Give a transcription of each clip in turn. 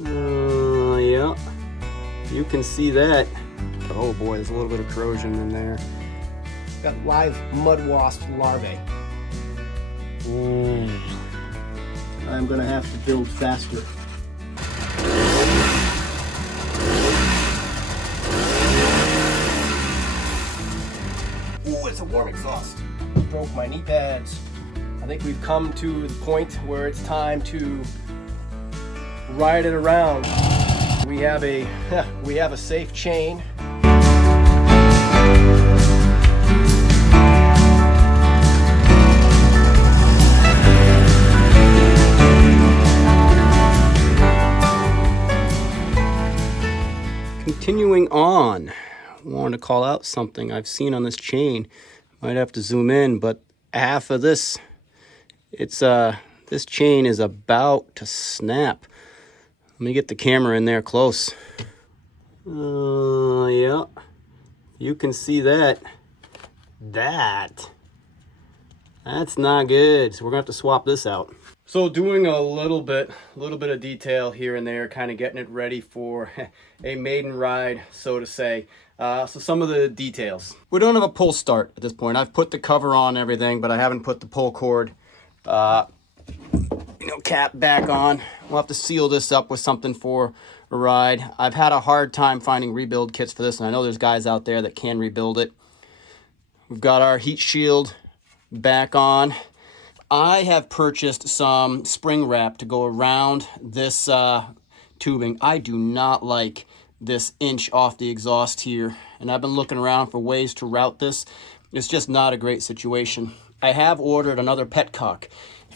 Yeah, you can see that. Oh boy, there's a little bit of corrosion in there. Got live mud wasp larvae. I'm gonna have to build faster. Ooh, it's a warm exhaust. Broke my knee pads. I think we've come to the point where it's time to ride it around. We have a safe chain. Continuing on, I wanted to call out something I've seen on this chain. Might have to zoom in, but half of this, this chain is about to snap. Let me get the camera in there close. Yeah, you can see that. That's not good. So we're gonna have to swap this out. So doing a little bit of detail here and there, kind of getting it ready for a maiden ride, so to say. So some of the details. We don't have a pull start at this point. I've put the cover on and everything, but I haven't put the pull cord, cap back on. We'll have to seal this up with something for a ride. I've had a hard time finding rebuild kits for this, and I know there's guys out there that can rebuild it. We've got our heat shield back on. I have purchased some spring wrap to go around this tubing. I do not like this inch off the exhaust here, and I've been looking around for ways to route this. It's just not a great situation. I have ordered another petcock,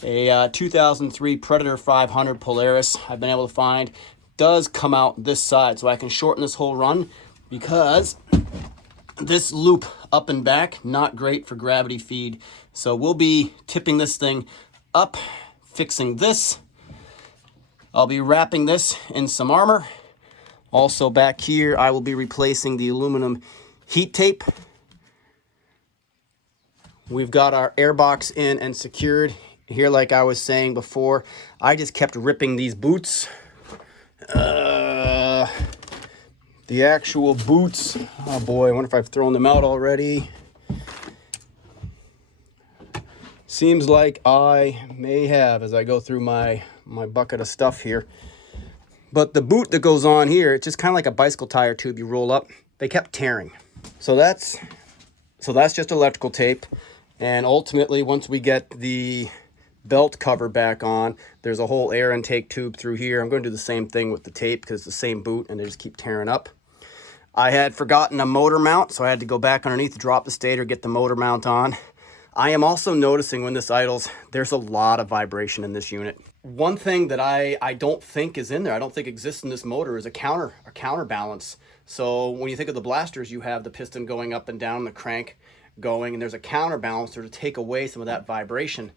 a 2003 Predator 500 Polaris. I've been able to find does come out this side, so I can shorten this whole run, because this loop up and back, not great for gravity feed. So we'll be tipping this thing up, fixing this. I'll be wrapping this in some armor. Also back here, I will be replacing the aluminum heat tape. We've got our airbox in and secured. Here, like I was saying before, I just kept ripping these boots. The actual boots, oh boy, I wonder if I've thrown them out already. Seems like I may have as I go through my bucket of stuff here. But the boot that goes on here, it's just kind of like a bicycle tire tube you roll up. They kept tearing. So that's just electrical tape. And ultimately, once we get the belt cover back on, there's a whole air intake tube through here. I'm going to do the same thing with the tape because it's the same boot and they just keep tearing up. I had forgotten a motor mount, so I had to go back underneath, drop the stator, get the motor mount on. I am also noticing when this idles, there's a lot of vibration in this unit. One thing that I don't think is in there, I don't think exists in this motor, is a counterbalance. So when you think of the blasters, you have the piston going up and down, the crank going, and there's a counterbalancer to take away some of that vibration.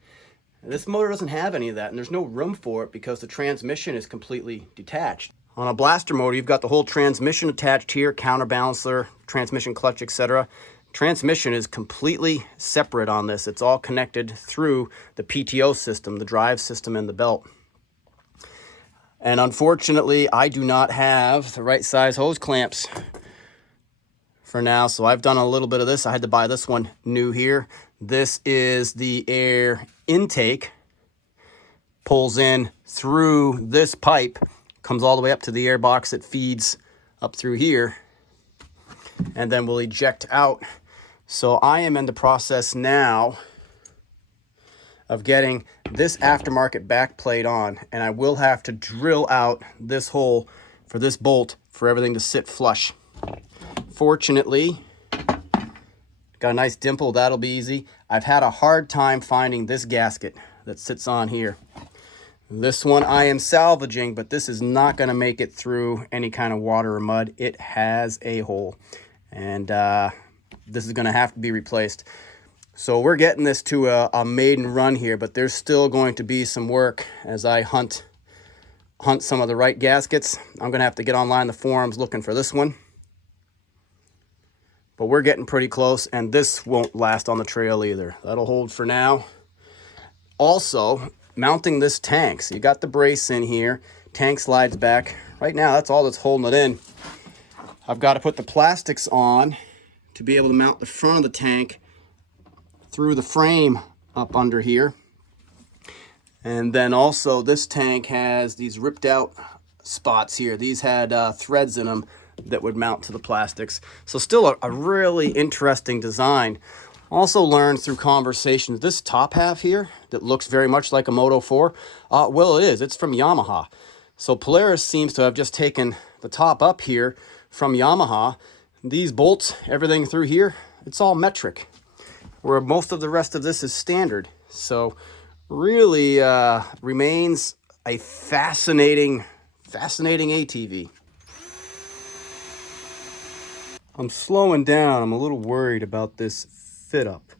This motor doesn't have any of that, and there's no room for it because the transmission is completely detached. On a blaster motor, you've got the whole transmission attached here, counterbalancer, transmission clutch, etc. Transmission is completely separate on this. It's all connected through the PTO system, the drive system, and the belt. And unfortunately, I do not have the right size hose clamps for now, so I've done a little bit of this. I had to buy this one new here. This is the air intake, pulls in through this pipe, comes all the way up to the air box that feeds up through here, and then will eject out. So I am in the process now of getting this aftermarket back plate on, and I will have to drill out this hole for this bolt for everything to sit flush. Fortunately, got a nice dimple, that'll be easy. I've had a hard time finding this gasket that sits on here. This one I am salvaging, but this is not going to make it through any kind of water or mud. It has a hole, and this is going to have to be replaced. So we're getting this to a maiden run here, but there's still going to be some work as I hunt some of the right gaskets. I'm going to have to get online the forums looking for this one. But we're getting pretty close, and this won't last on the trail either. That'll hold for now. Also, mounting this tank. So you got the brace in here. tank slides back. Right now, that's all that's holding it in. I've got to put the plastics on to be able to mount the front of the tank through the frame up under here. And then also this tank has these ripped out spots here. These had threads in them that would mount to the plastics. So still a really interesting design. Also learned through conversations, this top half here that looks very much like a Moto 4, well, it is. It's from Yamaha. So Polaris seems to have just taken the top up here from Yamaha. These bolts, everything through here, it's all metric, where most of the rest of this is standard. So really remains a fascinating ATV. I'm slowing down. I'm a little worried about this fit up.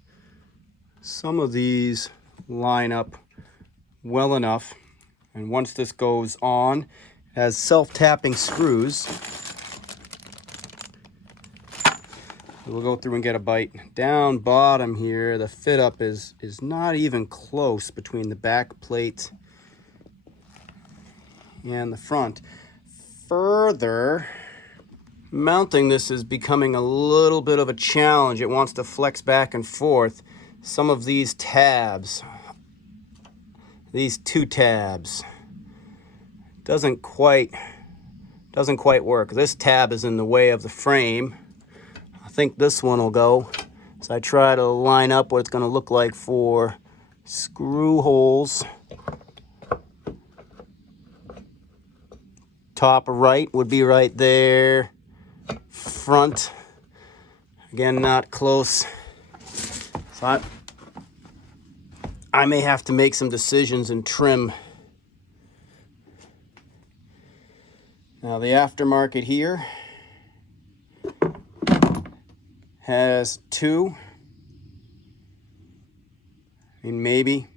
Some of these line up well enough, and once this goes on, it has self-tapping screws. We'll go through and get a bite. Down bottom here, the fit up is not even close between the back plate and the front. Further, mounting this is becoming a little bit of a challenge. It wants to flex back and forth. Some of these tabs, these two tabs, doesn't quite work. This tab is in the way of the frame. I think this one will go. So I try to line up what it's going to look like for screw holes. Top right would be right there. Front, again, not close. So I may have to make some decisions and trim. Now the aftermarket here has two. I mean, maybe.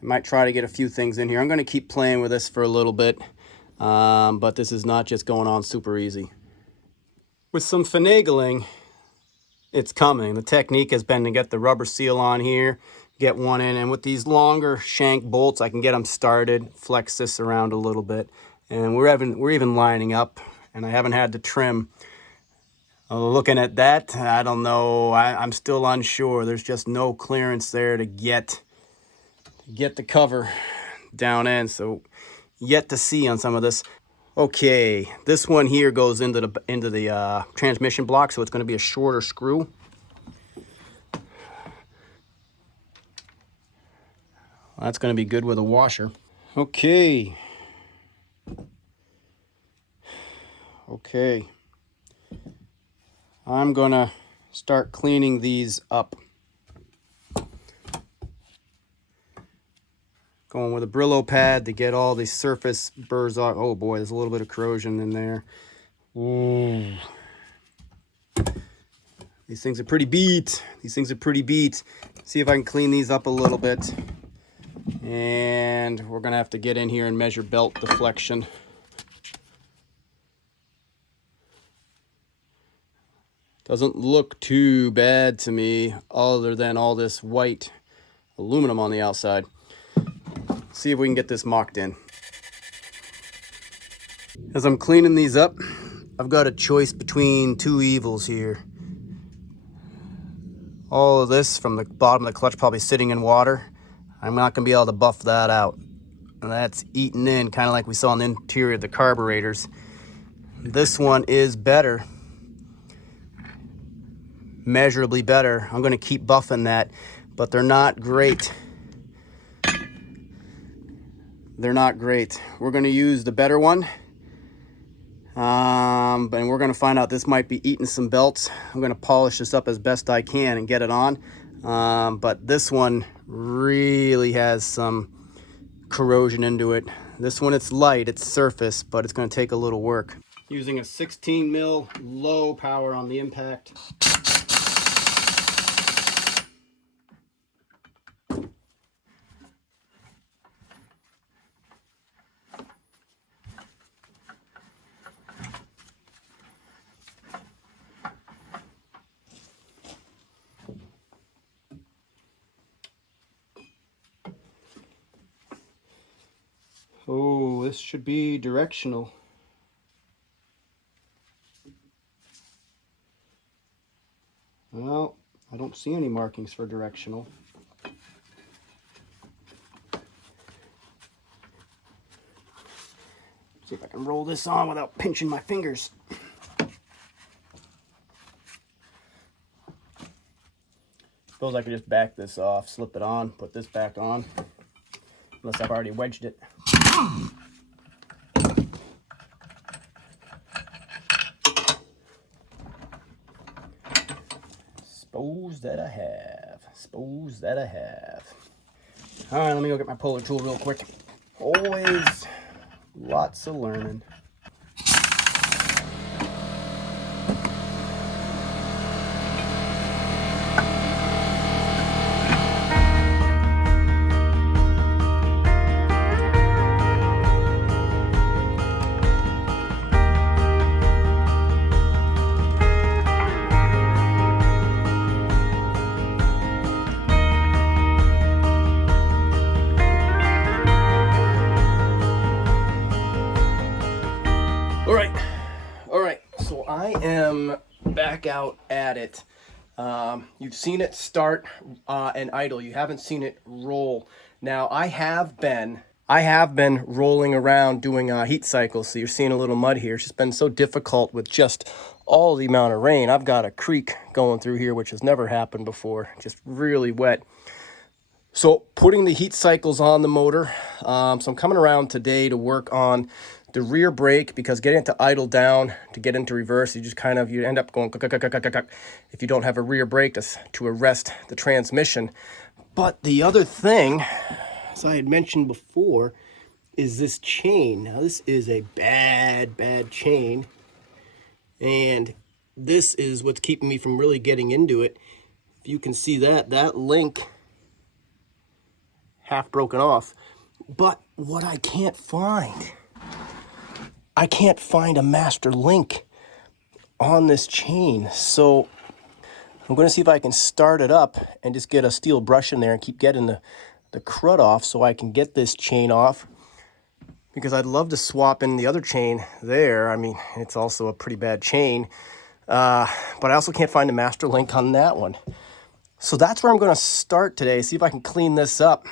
I might try to get a few things in here. I'm going to keep playing with this for a little bit, but this is not just going on super easy. With some finagling, it's coming. The technique has been to get the rubber seal on here, get one in, and with these longer shank bolts, I can get them started, flex this around a little bit, and we're even lining up, and I haven't had to trim. Looking at that, I don't know. I'm still unsure. There's just no clearance there to get the cover down in, so yet to see on some of this. Okay, this one here goes into the transmission block, so it's going to be a shorter screw. That's going to be good with a washer. Okay. I'm going to start cleaning these up. Going with a Brillo pad to get all the surface burrs off. Oh boy, there's a little bit of corrosion in there. Ooh. These things are pretty beat. See if I can clean these up a little bit. And we're going to have to get in here and measure belt deflection. Doesn't look too bad to me, other than all this white aluminum on the outside. See if we can get this mocked in. As I'm cleaning these up, I've got a choice between two evils here. All of this from the bottom of the clutch probably sitting in water. I'm not going to be able to buff that out. And that's eaten in, kind of like we saw on the interior of the carburetors. This one is better. Measurably better. I'm going to keep buffing that, but they're not great. We're going to use the better one, and we're going to find out this might be eating some belts. I'm going to polish this up as best I can and get it on, but this one really has some corrosion into it. This one, it's light, it's surface, but it's going to take a little work. Using a 16 mil low power on the impact. Oh, this should be directional. Well, I don't see any markings for directional. See if I can roll this on without pinching my fingers. Suppose I could just back this off, slip it on, put this back on. Unless I've already wedged it. Suppose that I have. Suppose that I have. All right, let me go get my polar tool real quick. Always lots of learning. All right, so I am back out at it. You've seen it start and idle. You haven't seen it roll. Now I have been rolling around doing heat cycles. So you're seeing a little mud here. It's just been so difficult with just all the amount of rain. I've got a creek going through here, which has never happened before. Just really wet. So putting the heat cycles on the motor. So I'm coming around today to work on the rear brake, because getting it to idle down to get into reverse, you end up going if you don't have a rear brake to arrest the transmission. But the other thing, as I had mentioned before, is this chain. Now this is a bad chain, and this is what's keeping me from really getting into it. If you can see that link half broken off. But what I can't find a master link on this chain. So I'm going to see if I can start it up and just get a steel brush in there and keep getting the crud off so I can get this chain off, because I'd love to swap in the other chain there. I mean, it's also a pretty bad chain, but I also can't find a master link on that one. So that's where I'm going to start today, see if I can clean this up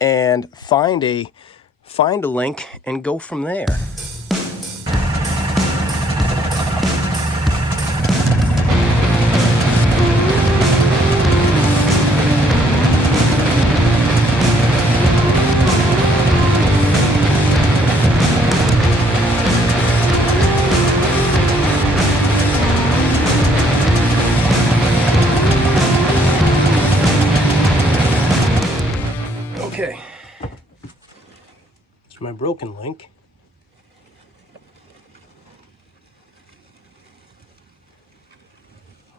and find a link and go from there. Okay, it's my broken link.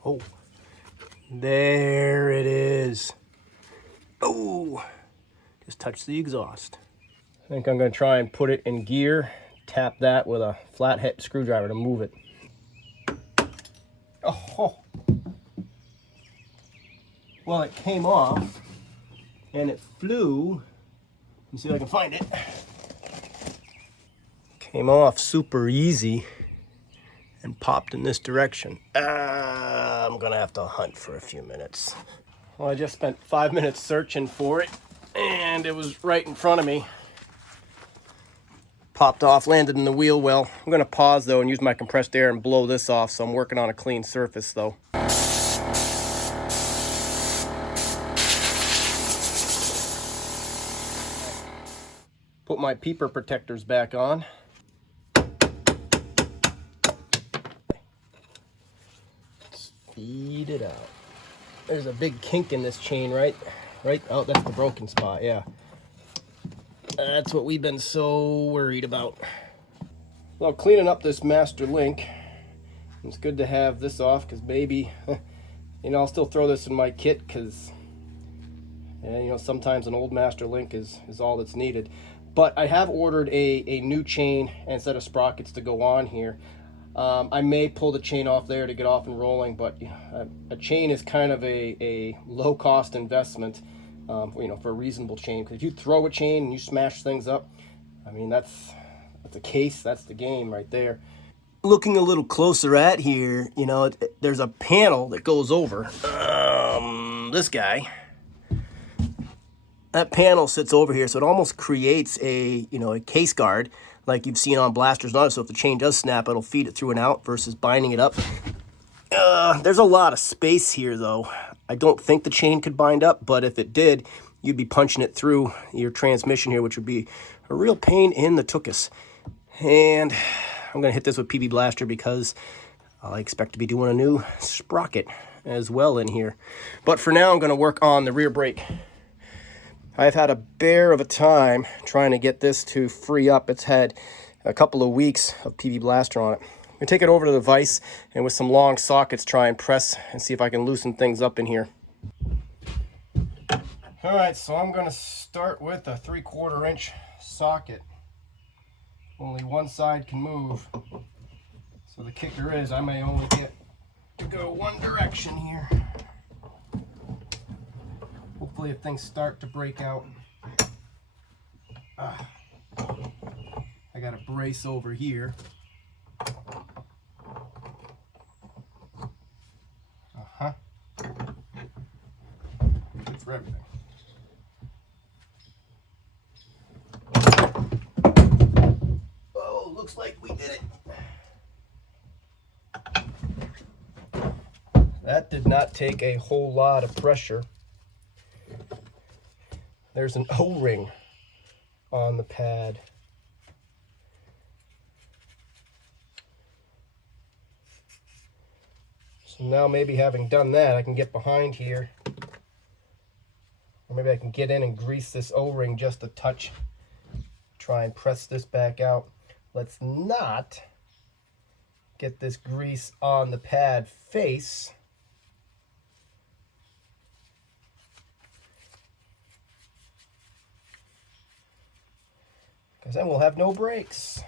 Oh, there it is. Oh, just touched the exhaust. I think I'm going to try and put it in gear, tap that with a flathead screwdriver to move it. Oh, well, it came off and it flew. Let me see if I can find it. Came off super easy and popped in this direction. I'm gonna have to hunt for a few minutes. Well, I just spent 5 minutes searching for it, and it was right in front of me. Popped off, landed in the wheel well. I'm gonna pause though and use my compressed air and blow this off, so I'm working on a clean surface though. Put my peeper protectors back on. Let's feed it out. There's a big kink in this chain, right? Oh, that's the broken spot, yeah. That's what we've been so worried about. Well, cleaning up this master link, it's good to have this off, because maybe, I'll still throw this in my kit, because, sometimes an old master link is all that's needed. But I have ordered a new chain and set of sprockets to go on here. I may pull the chain off there to get off and rolling, but a chain is kind of a low-cost investment, for a reasonable chain. Because if you throw a chain and you smash things up, I mean, that's the case, that's the game right there. Looking a little closer at here, you know, there's a panel that goes over this guy. That panel sits over here, so it almost creates a, you know, a case guard like you've seen on blasters and others. So if the chain does snap, it'll feed it through and out versus binding it up. There's a lot of space here, though. I don't think the chain could bind up, but if it did, you'd be punching it through your transmission here, which would be a real pain in the tuchus. And I'm going to hit this with PB Blaster because I expect to be doing a new sprocket as well in here. But for now, I'm going to work on the rear brake. I've had a bear of a time trying to get this to free up. It's had a couple of weeks of PB Blaster on it. I'm going to take it over to the vise and with some long sockets try and press and see if I can loosen things up in here. All right, so I'm going to start with a 3/4 inch socket. Only one side can move. So the kicker is I may only get to go one direction here. Hopefully if things start to break out. I got a brace over here. Good for everything. Oh, looks like we did it. That did not take a whole lot of pressure. There's an O-ring on the pad. So now maybe having done that, I can get behind here. Or maybe I can get in and grease this O-ring just a touch. Try and press this back out. Let's not get this grease on the pad face. Because then we'll have no brakes.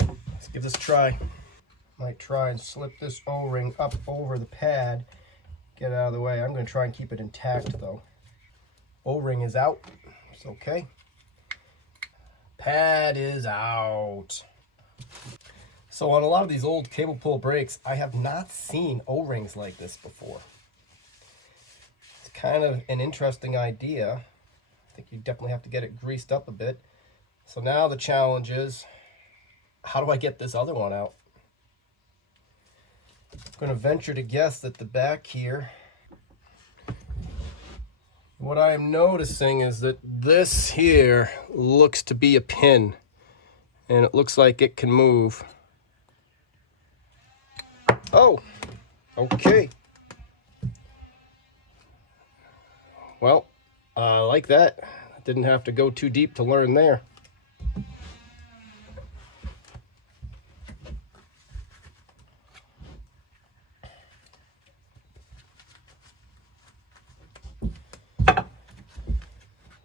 Let's give this a try. Might try and slip this O-ring up over the pad. Get it out of the way. I'm going to try and keep it intact though. O-ring is out. It's okay. Pad is out. So on a lot of these old cable pull brakes, I have not seen O-rings like this before. It's kind of an interesting idea. I think you definitely have to get it greased up a bit. So now the challenge is, how do I get this other one out? I'm going to venture to guess that the back here, what I am noticing is that this here looks to be a pin, and it looks like it can move. Oh, okay. Well, like that. I didn't have to go too deep to learn there.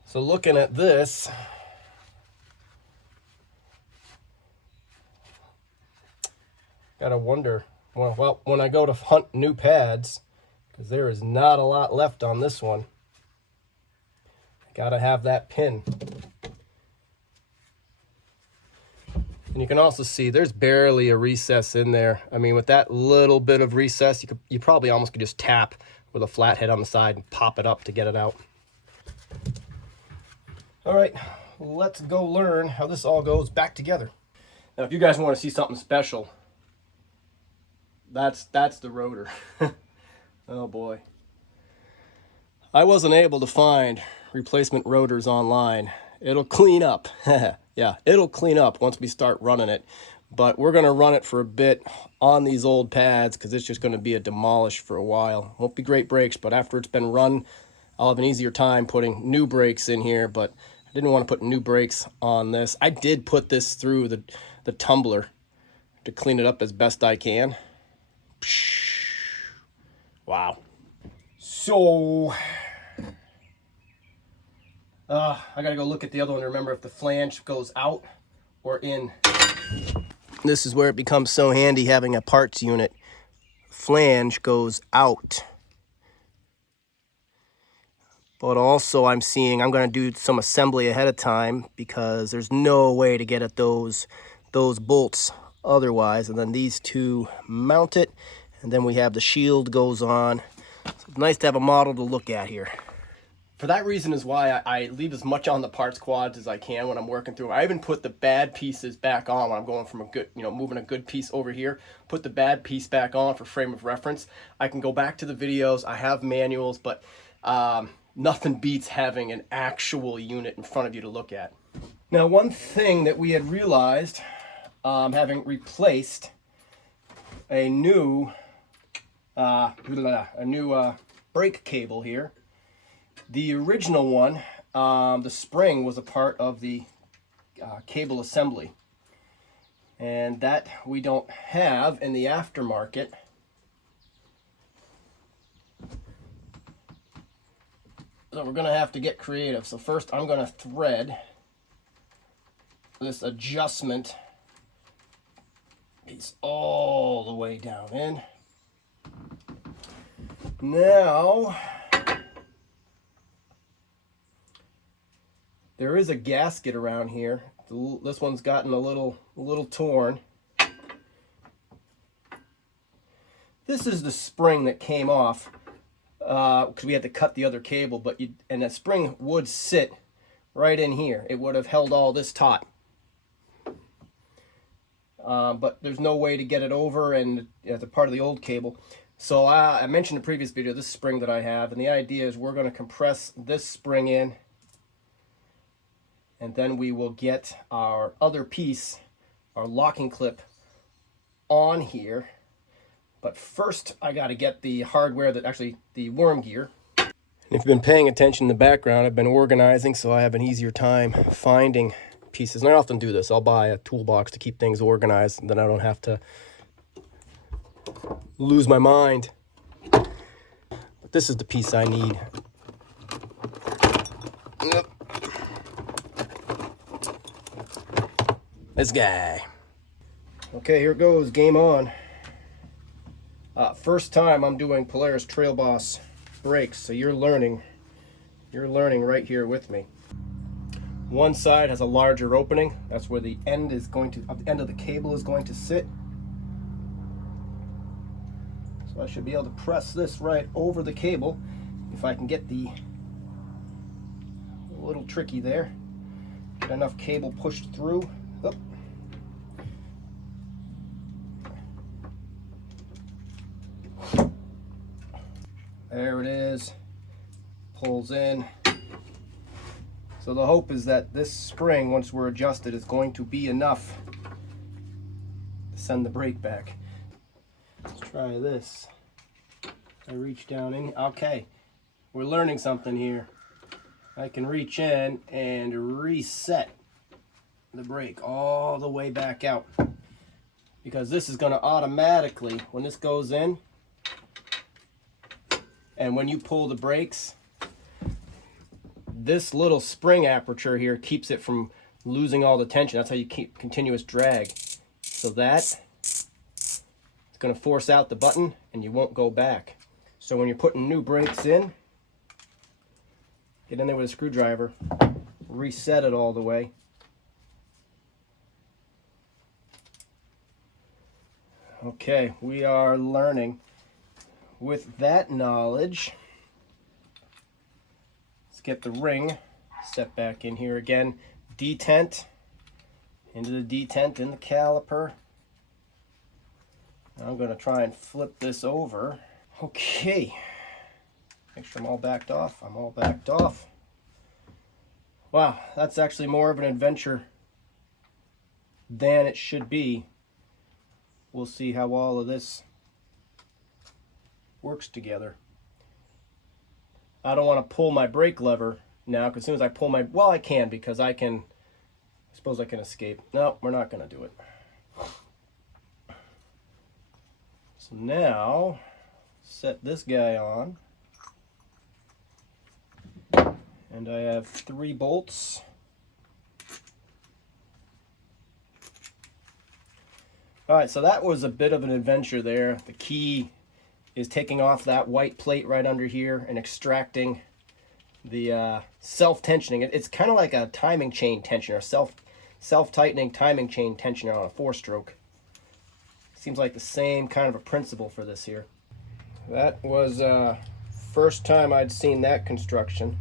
So looking at this, gotta wonder, well, when I go to hunt new pads, because there is not a lot left on this one, I gotta have that pin. And you can also see there's barely a recess in there. I mean, with that little bit of recess, you probably almost could just tap with a flathead on the side and pop it up to get it out. All right, let's go learn how this all goes back together. Now, if you guys want to see something special, that's the rotor. Oh boy. I wasn't able to find replacement rotors online. It'll clean up. Yeah, it'll clean up once we start running it. But we're going to run it for a bit on these old pads because it's just going to be a demolish for a while. Won't be great brakes, but after it's been run, I'll have an easier time putting new brakes in here, but I didn't want to put new brakes on this. I did put this through the tumbler to clean it up as best I can. Wow. So, I gotta go look at the other one to remember if the flange goes out or in. This is where it becomes so handy having a parts unit. Flange goes out. But also I'm seeing I'm going to do some assembly ahead of time because there's no way to get at those bolts otherwise. And then these two mount it, and then we have the shield goes on. So it's nice to have a model to look at here. For that reason is why I leave as much on the parts quads as I can when I'm working through. I even put the bad pieces back on when I'm going from a good, moving a good piece over here. Put the bad piece back on for frame of reference. I can go back to the videos. I have manuals, but nothing beats having an actual unit in front of you to look at. Now, one thing that we had realized, having replaced a new brake cable here. The original one, the spring was a part of the cable assembly, and that we don't have in the aftermarket. So we're going to have to get creative. So first I'm going to thread this adjustment piece all the way down in. Now, there is a gasket around here. This one's gotten a little torn. This is the spring that came off because we had to cut the other cable, and that spring would sit right in here. It would have held all this taut. But there's no way to get it over, and it's a part of the old cable. So I mentioned in the previous video this spring that I have, and the idea is we're going to compress this spring in, and then we will get our other piece, our locking clip, on here. But first I got to get the hardware, the worm gear. And if you've been paying attention in the background, I've been organizing so I have an easier time finding pieces. And I often do this. I'll buy a toolbox to keep things organized, and then I don't have to lose my mind. But this is the piece I need. This guy. Okay, here it goes. Game on. First time I'm doing Polaris trailboss brakes, so you're learning right here with me. One side has a larger opening. That's where the end of the cable is going to sit. So I should be able to press this right over the cable if I can get a little tricky there. Get enough cable pushed through. Oh. There it is. Pulls in. So the hope is that this spring, once we're adjusted, is going to be enough to send the brake back. Let's try this. I reach down in. Okay, we're learning something here. I can reach in and reset the brake all the way back out, because this is going to automatically, when this goes in, and when you pull the brakes, this little spring aperture here keeps it from losing all the tension. That's how you keep continuous drag. So that it's going to force out the button and you won't go back. So when you're putting new brakes in, get in there with a screwdriver, reset it all the way. Okay, we are learning. With that knowledge, let's get the ring set back in here again. Detent into the detent in the caliper. Now I'm going to try and flip this over. Okay, make sure I'm all backed off. I'm all backed off. Wow, that's actually more of an adventure than it should be. We'll see how all of this works together. I don't want to pull my brake lever now, because as soon as I pull my, well, I can, because I suppose I can escape. No, we're not going to do it. So now, set this guy on. And I have 3 bolts. Alright, so that was a bit of an adventure there. The key is taking off that white plate right under here and extracting the self-tensioning. It's kind of like a timing chain tensioner, self-tightening timing chain tensioner on a 4-stroke. Seems like the same kind of a principle for this here. That was first time I'd seen that construction.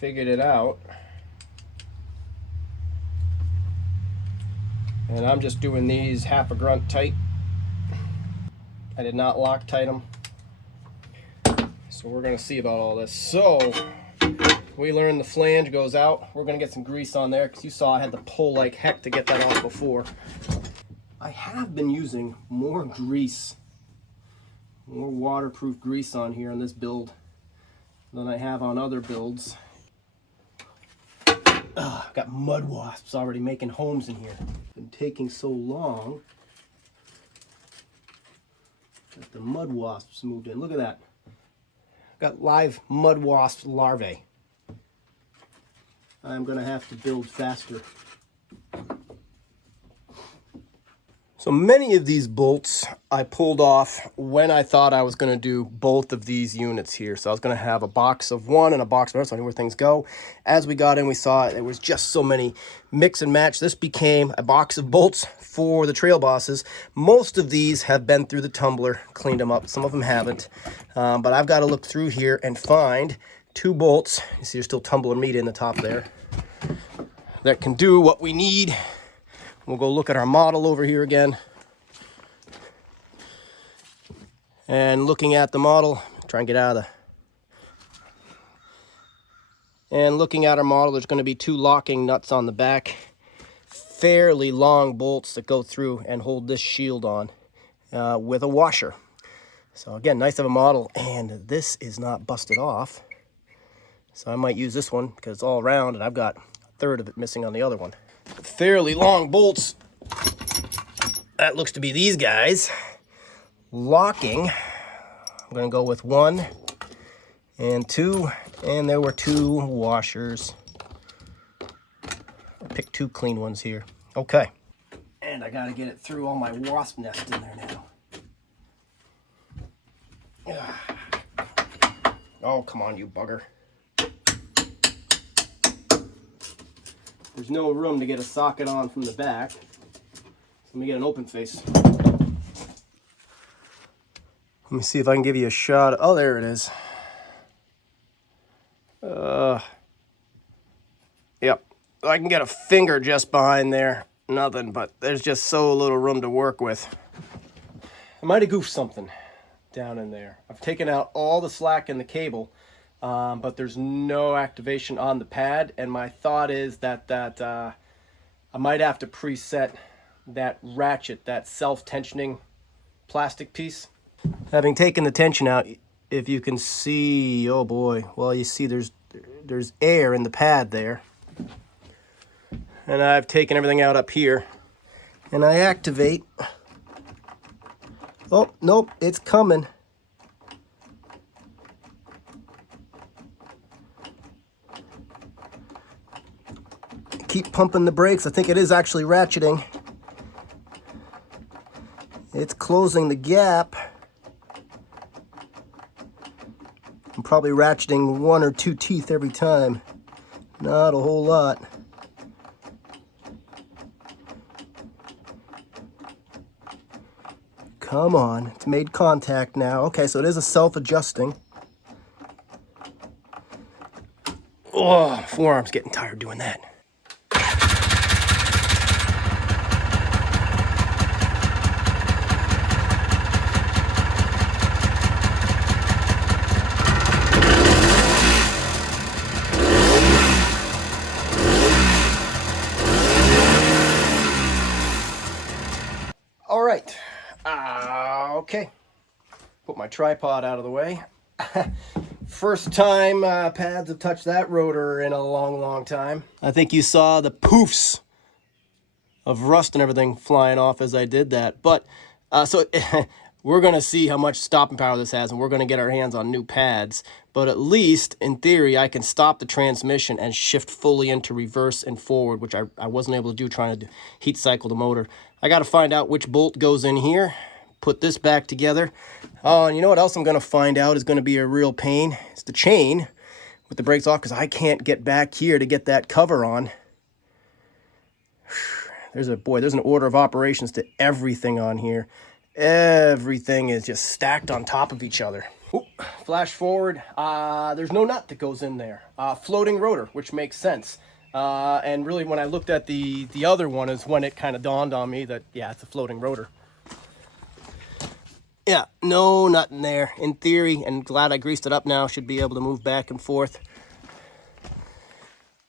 Figured it out. And I'm just doing these half a grunt tight. I did not Loctite them. So we're gonna see about all this. So we learned the flange goes out. We're gonna get some grease on there because you saw I had to pull like heck to get that off before. I have been using more grease, more waterproof grease on here on this build than I have on other builds. I've got mud wasps already making homes in here. Been taking so long that the mud wasps moved in. Look at that. Got live mud wasp larvae. I'm gonna have to build faster. So many of these bolts I pulled off when I thought I was going to do both of these units here. So I was going to have a box of one and a box of the other, so I knew where things go. As we got in, we saw there was just so many mix and match. This became a box of bolts for the trail bosses. Most of these have been through the tumbler, cleaned them up. Some of them haven't. But I've got to look through here and find 2 bolts. You see there's still tumbler meat in the top there. That can do what we need. We'll go look at our model over here again. And looking at the model, try and get out of the... And looking at our model, there's going to be 2 locking nuts on the back. Fairly long bolts that go through and hold this shield on with a washer. So again, nice of a model. And this is not busted off. So I might use this one because it's all round and I've got a third of it missing on the other one. Fairly long bolts. That looks to be these guys. Locking. I'm going to go with 1 and 2. And there were 2 washers. I'll pick 2 clean ones here. Okay. And I got to get it through all my wasp nest in there now. Oh, come on, you bugger. There's no room to get a socket on from the back. So let me get an open face. Let me see if I can give you a shot. Oh, there it is. Yep. I can get a finger just behind there. Nothing, but there's just so little room to work with. I might have goofed something down in there. I've taken out all the slack in the cable. But there's no activation on the pad, and my thought is that I might have to preset that ratchet, that self-tensioning plastic piece. Having taken the tension out, if you can see, oh boy, well you see there's air in the pad there. And I've taken everything out up here, and I activate. Oh, nope, it's coming. Keep pumping the brakes. I think it is actually ratcheting. It's closing the gap. I'm probably ratcheting 1 or 2 teeth every time. Not a whole lot. Come on, it's made contact now. Okay, so it is a self-adjusting. Oh, forearm's getting tired doing that. All right. Okay. Put my tripod out of the way. First time pads have touched that rotor in a long, long time. I think you saw the poofs of rust and everything flying off as I did that. But so we're going to see how much stopping power this has, and we're going to get our hands on new pads. But at least, in theory, I can stop the transmission and shift fully into reverse and forward, which I wasn't able to do trying to heat cycle the motor. I got to find out which bolt goes in here, put this back together. Oh, and you know what else I'm going to find out is going to be a real pain? It's the chain, with the brakes off because I can't get back here to get that cover on. There's an order of operations to everything on here. Everything is just stacked on top of each other. Oop, flash forward, there's no nut that goes in there. Floating rotor, which makes sense. And really when I looked at the other one is when it kind of dawned on me that, yeah, it's a floating rotor. Yeah, no nut in there. In theory, and glad I greased it up now, should be able to move back and forth.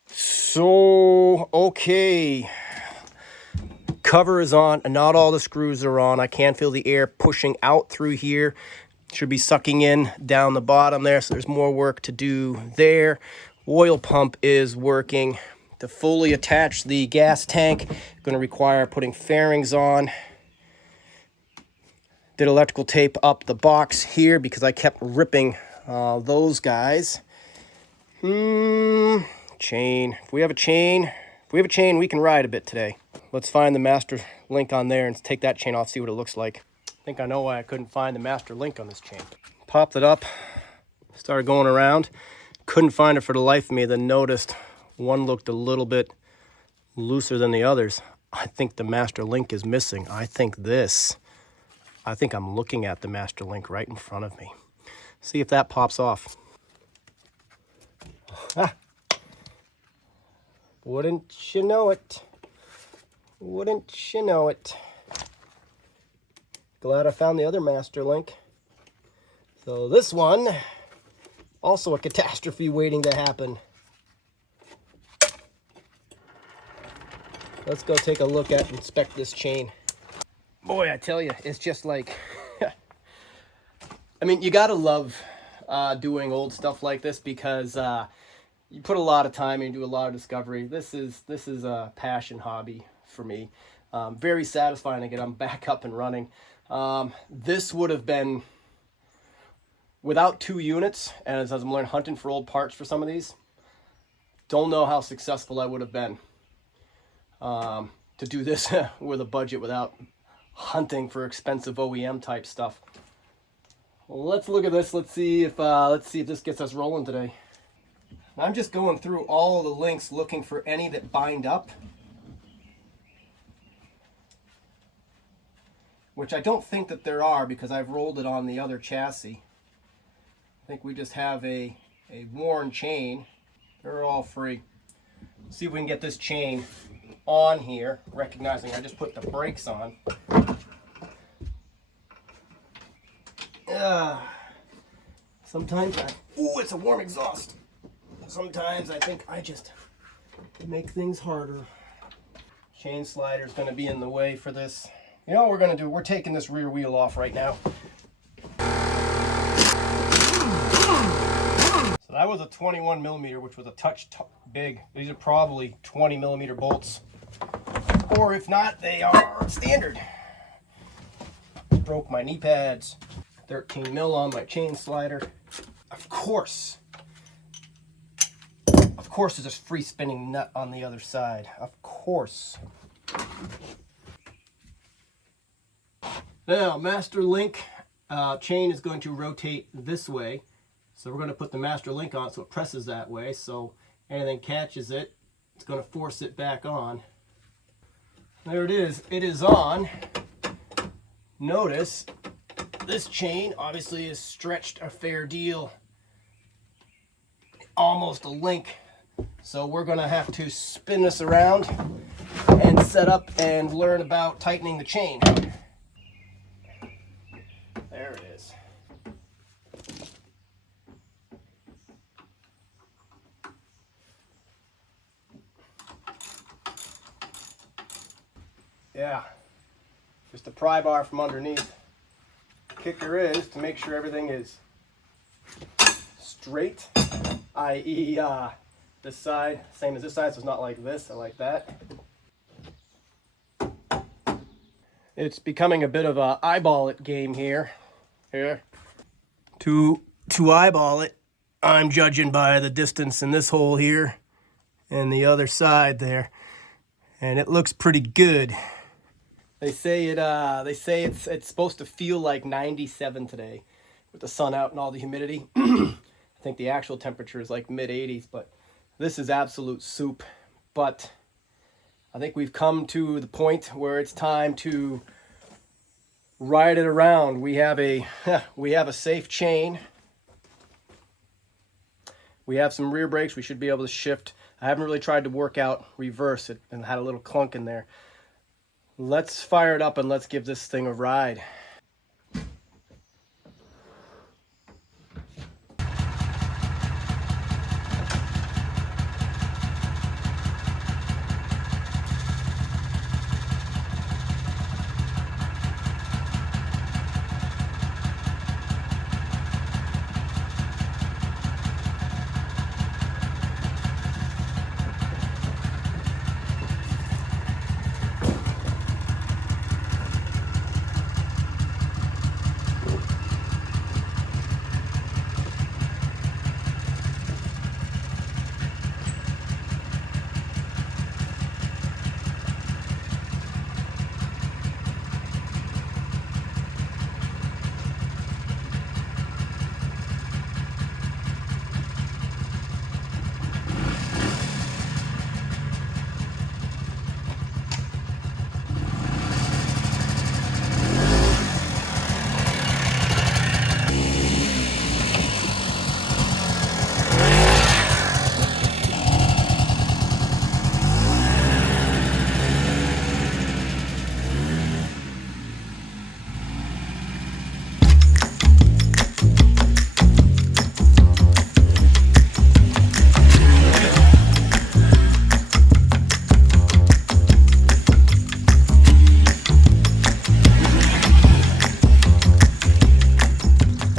So, okay. Cover is on, and not all the screws are on. I can feel the air pushing out through here. Should be sucking in down the bottom there, so there's more work to do there. Oil pump is working. To fully attach the gas tank, going to require putting fairings on. Did electrical tape up the box here because I kept ripping those guys. Chain. If we have a chain, we can ride a bit today. Let's find the master link on there and take that chain off, see what it looks like. I think I know why I couldn't find the master link on this chain. Popped it up, started going around. Couldn't find it for the life of me, then noticed one looked a little bit looser than the others. I think the master link is missing. I think I'm looking at the master link right in front of me. See if that pops off. Ah. Wouldn't you know it? Wouldn't you know it? Glad I found the other master link. So this one, also a catastrophe waiting to happen. Let's go take a look at and inspect this chain. Boy, I tell you, it's just like, I mean, you gotta love doing old stuff like this because you put a lot of time into a lot of discovery. This is a passion hobby for me. Very satisfying to get them back up and running. This would have been, without 2 units, and as I'm learning hunting for old parts for some of these, don't know how successful I would have been to do this with a budget without hunting for expensive OEM type stuff. Well, let's look at this. Let's see if this gets us rolling today. I'm just going through all of the links looking for any that bind up, which I don't think that there are because I've rolled it on the other chassis. I think we just have a worn chain. They're all free. Let's see if we can get this chain on here, recognizing I just put the brakes on. Sometimes it's a warm exhaust. Sometimes I think I just make things harder. Chain slider's going to be in the way for this. You know what we're going to do? We're taking this rear wheel off right now. So that was a 21 millimeter, which was a touch big. These are probably 20 millimeter bolts. Or if not, they are standard. Broke my knee pads. 13 mil on my chain slider. Of course, there's a free spinning nut on the other side. Of course. Now, master link chain is going to rotate this way. So we're going to put the master link on so it presses that way. So anything catches it, it's going to force it back on. There it is. It is on. Notice this chain obviously is stretched a fair deal. Almost a link. So we're going to have to spin this around and set up and learn about tightening the chain. There it is. Yeah, just a pry bar from underneath. Kicker is to make sure everything is straight, i.e. This side, same as this side, so it's not like this, I like that. It's becoming a bit of a eyeball it game here. To eyeball it, I'm judging by the distance in this hole here and the other side there, and it looks pretty good. They say it's supposed to feel like 97 today with the sun out and all the humidity. I think the actual temperature is like mid 80s, but this is absolute soup. But I think we've come to the point where it's time to ride it around. We have a safe chain. We have some rear brakes. We should be able to shift. I haven't really tried to work out reverse it and had a little clunk in there. Let's fire it up and let's give this thing a ride.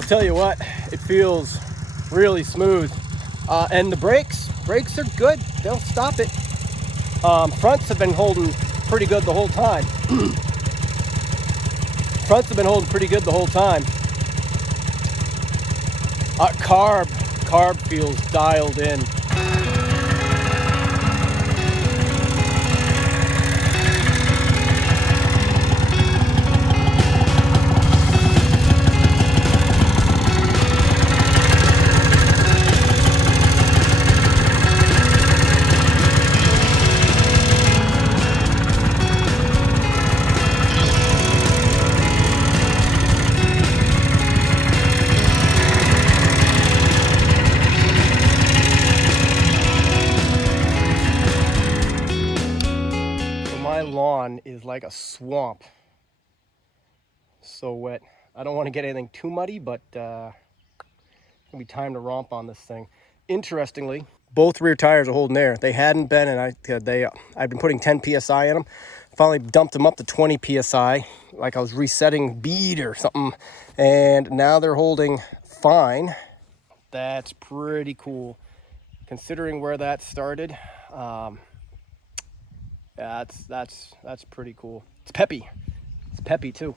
Tell you what, it feels really smooth, and the brakes are good. They'll stop it. Fronts have been holding pretty good the whole time. Carb feels dialed in. My lawn is like a swamp. So wet. I don't want to get anything too muddy, but it's gonna be time to romp on this thing. Interestingly, both rear tires are holding air. They hadn't been, and I've been putting 10 psi in them. Finally dumped them up to 20 psi, like I was resetting bead or something, and now they're holding fine. That's pretty cool, considering where that started. That's pretty cool. It's peppy. It's peppy too.